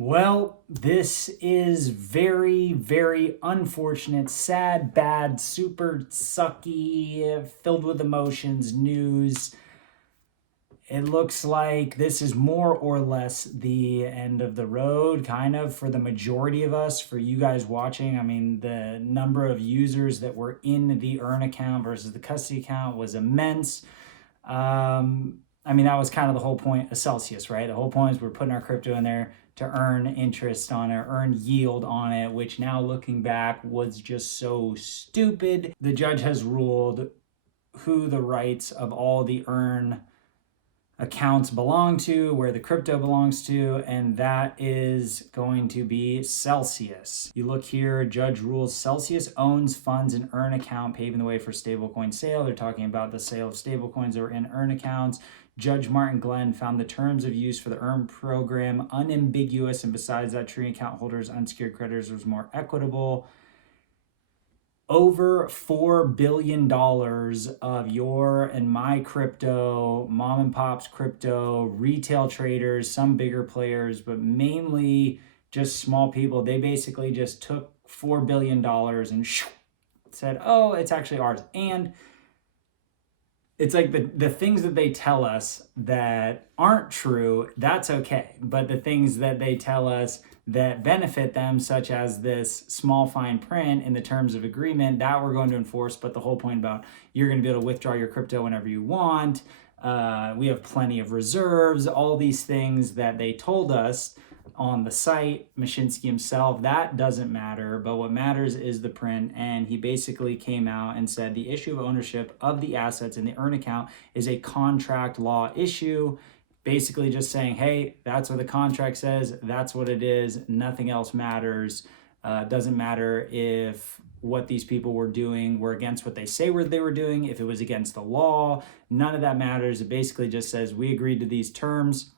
Well, this is very, very unfortunate, sad, bad, super sucky, filled with emotions news. It looks like this is more or less the end of the road, kind of, for the majority of us, for you guys watching. I mean, the number of users that were in the Earn account versus the custody account was immense. I mean, that was kind of the whole point of Celsius, right? The whole point is we're putting our crypto in there to earn interest on it, earn yield on it, which now looking back was just so stupid. The judge has ruled who the rights of all the Earn accounts belong to, where the crypto belongs to, and that is going to be Celsius. You look here, judge rules Celsius owns funds in Earn account, paving the way for stablecoin sale. They're talking about the sale of stablecoins that were in Earn accounts. Judge Martin Glenn found the terms of use for the Earn program unambiguous, and besides that, treating account holders, unsecured creditors was more equitable. Over $4 billion of your and my crypto, mom and pop's crypto, retail traders, some bigger players, but mainly just small people. They basically just took $4 billion and said, oh, it's actually ours. And it's like the things that they tell us that aren't true, that's okay. But the things that they tell us that benefit them, such as this small fine print in the terms of agreement, that we're going to enforce. But the whole point about you're going to be able to withdraw your crypto whenever you want. We have plenty of reserves, all these things that they told us on the site, Mashinsky himself, that doesn't matter. But what matters is the print. And he basically came out and said the issue of ownership of the assets in the Earn account is a contract law issue. Basically just saying, hey, that's what the contract says, that's what it is, nothing else matters. Doesn't matter if what these people were doing were against what they say they were doing, if it was against the law, none of that matters. It basically just says we agreed to these terms,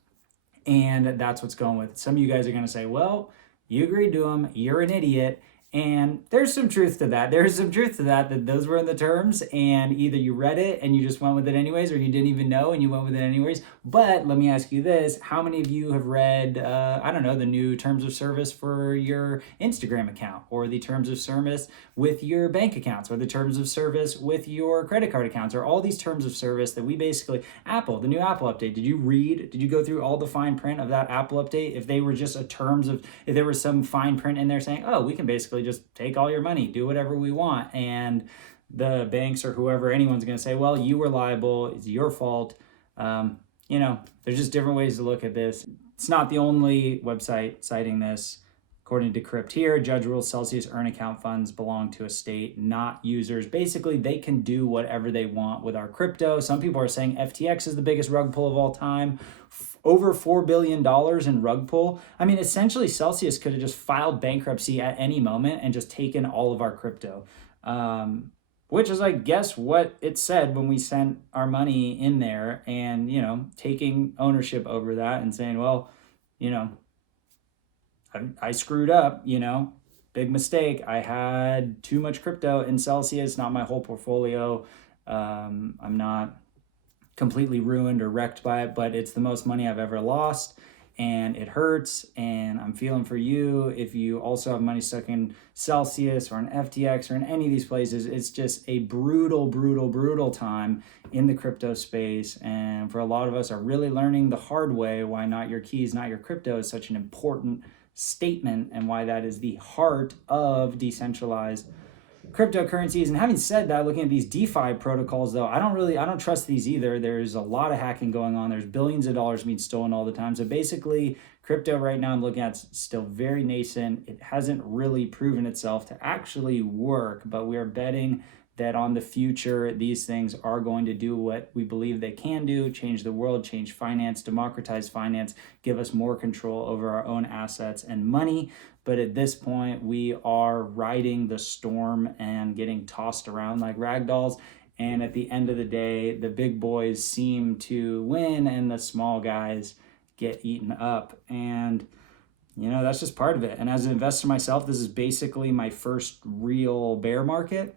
and that's what's going with it. Some of you guys are going to say, well, you agreed to them, you're an idiot. And there's some truth to that. There's some truth to that those were in the terms, and either you read it and you just went with it anyways, or you didn't even know and you went with it anyways. But let me ask you this. How many of you have read, I don't know, the new terms of service for your Instagram account, or the terms of service with your bank accounts, or the terms of service with your credit card accounts, or all these terms of service that we basically, Apple, the new Apple update, did you go through all the fine print of that Apple update? If they were just if there was some fine print in there saying, oh, we can basically just take all your money, do whatever we want, and the banks or whoever, anyone's going to say, well, you were liable, it's your fault. There's just different ways to look at this. It's not the only website citing this. According to Decrypt here, judge rules Celsius Earn account funds belong to a state, not users. Basically, they can do whatever they want with our crypto. Some people are saying FTX is the biggest rug pull of all time. Over $4 billion in rug pull. I mean, essentially, Celsius could have just filed bankruptcy at any moment and just taken all of our crypto. Which is, I guess, what it said when we sent our money in there, and, taking ownership over that and saying, well, I screwed up, big mistake. I had too much crypto in Celsius, not my whole portfolio. I'm not completely ruined or wrecked by it, but it's the most money I've ever lost, and it hurts, and I'm feeling for you. If you also have money stuck in Celsius or in FTX or in any of these places, it's just a brutal, brutal, brutal time in the crypto space. And for a lot of us are really learning the hard way why not your keys, not your crypto is such an important statement, and why that is the heart of decentralized cryptocurrencies. And having said that, looking at these DeFi protocols, though, I don't trust these either. There's a lot of hacking going on. There's billions of dollars being stolen all the time. So basically, crypto right now I'm looking at still very nascent. It hasn't really proven itself to actually work, but we are betting that on the future, these things are going to do what we believe they can do: change the world, change finance, democratize finance, give us more control over our own assets and money. But at this point, we are riding the storm and getting tossed around like rag dolls. And at the end of the day, the big boys seem to win and the small guys get eaten up. And that's just part of it. And as an investor myself, this is basically my first real bear market.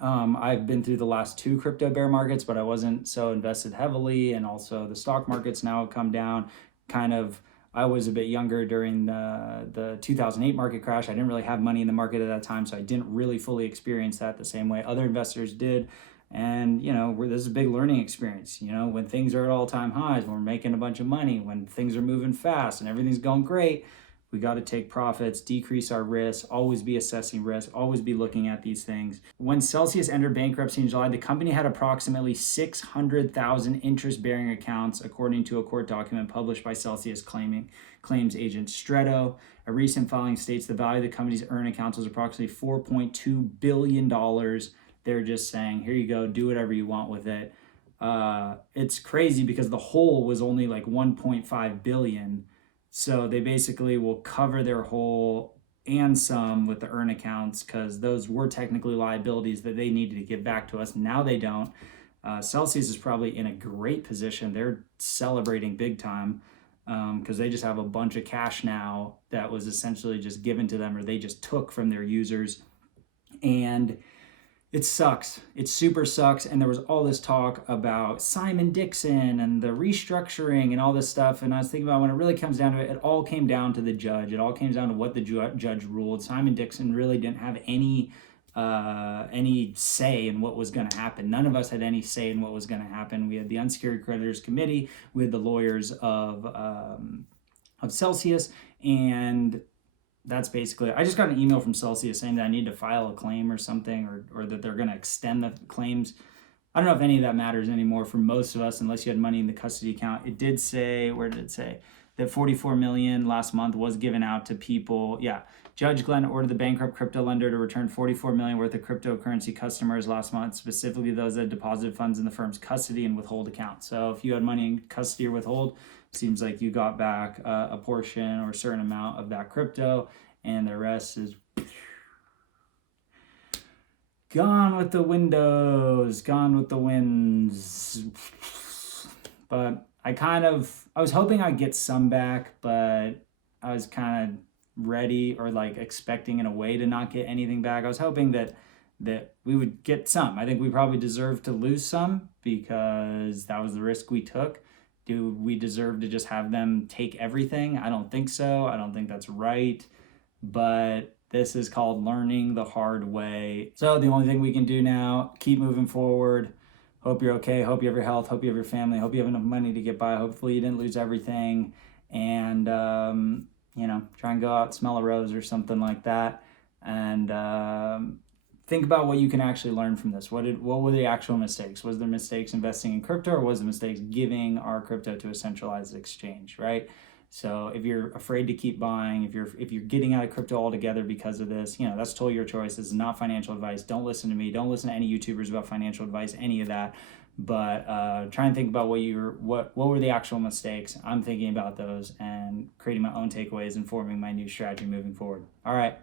I've been through the last two crypto bear markets, but I wasn't so invested heavily. And also the stock markets now have come down kind of I was a bit younger during the 2008 market crash. I didn't really have money in the market at that time, so I didn't really fully experience that the same way other investors did. And, this is a big learning experience. When things are at all-time highs, when we're making a bunch of money, when things are moving fast and everything's going great, we got to take profits, decrease our risk, always be assessing risk, always be looking at these things. When Celsius entered bankruptcy in July, the company had approximately 600,000 interest-bearing accounts, according to a court document published by Celsius claims agent Stretto. A recent filing states the value of the company's earned accounts was approximately $4.2 billion. They're just saying, here you go, do whatever you want with it. It's crazy because the whole was only like 1.5 billion. So they basically will cover their whole and some with the earn accounts because those were technically liabilities that they needed to give back to us. Now they don't. Celsius is probably in a great position. They're celebrating big time because they just have a bunch of cash now that was essentially just given to them or they just took from their users. And it sucks. It super sucks. And there was all this talk about Simon Dixon and the restructuring and all this stuff. And I was thinking about when it really comes down to it, it all came down to the judge. It all came down to what the judge ruled. Simon Dixon really didn't have any say in what was going to happen. None of us had any say in what was going to happen. We had the Unsecured Creditors Committee, we had the lawyers of Celsius, and that's basically it. I just got an email from Celsius saying that I need to file a claim or something, or that they're going to extend the claims. I don't know if any of that matters anymore for most of us, unless you had money in the custody account. It did say, where did it say? That 44 million last month was given out to people. Yeah. Judge Glenn ordered the bankrupt crypto lender to return 44 million worth of cryptocurrency customers last month, specifically those that deposited funds in the firm's custody and withhold account. So if you had money in custody or withhold, seems like you got back a portion or a certain amount of that crypto, and the rest is gone with the windows, gone with the winds. But I was hoping I'd get some back, but I was kind of ready or like expecting in a way to not get anything back. I was hoping that we would get some. I think we probably deserve to lose some because that was the risk we took. Do we deserve to just have them take everything? I don't think so. I don't think that's right. But this is called learning the hard way. So the only thing we can do now, keep moving forward. Hope you're okay. Hope you have your health. Hope you have your family. Hope you have enough money to get by. Hopefully you didn't lose everything. And, try and go out, smell a rose or something like that. And think about what you can actually learn from this. What were the actual mistakes? Was there mistakes investing in crypto, or was the mistakes giving our crypto to a centralized exchange, right? So if you're afraid to keep buying, if you're getting out of crypto altogether because of this, that's totally your choice. This is not financial advice. Don't listen to me. Don't listen to any YouTubers about financial advice, any of that. But try and think about what were the actual mistakes. I'm thinking about those and creating my own takeaways and forming my new strategy moving forward. All right.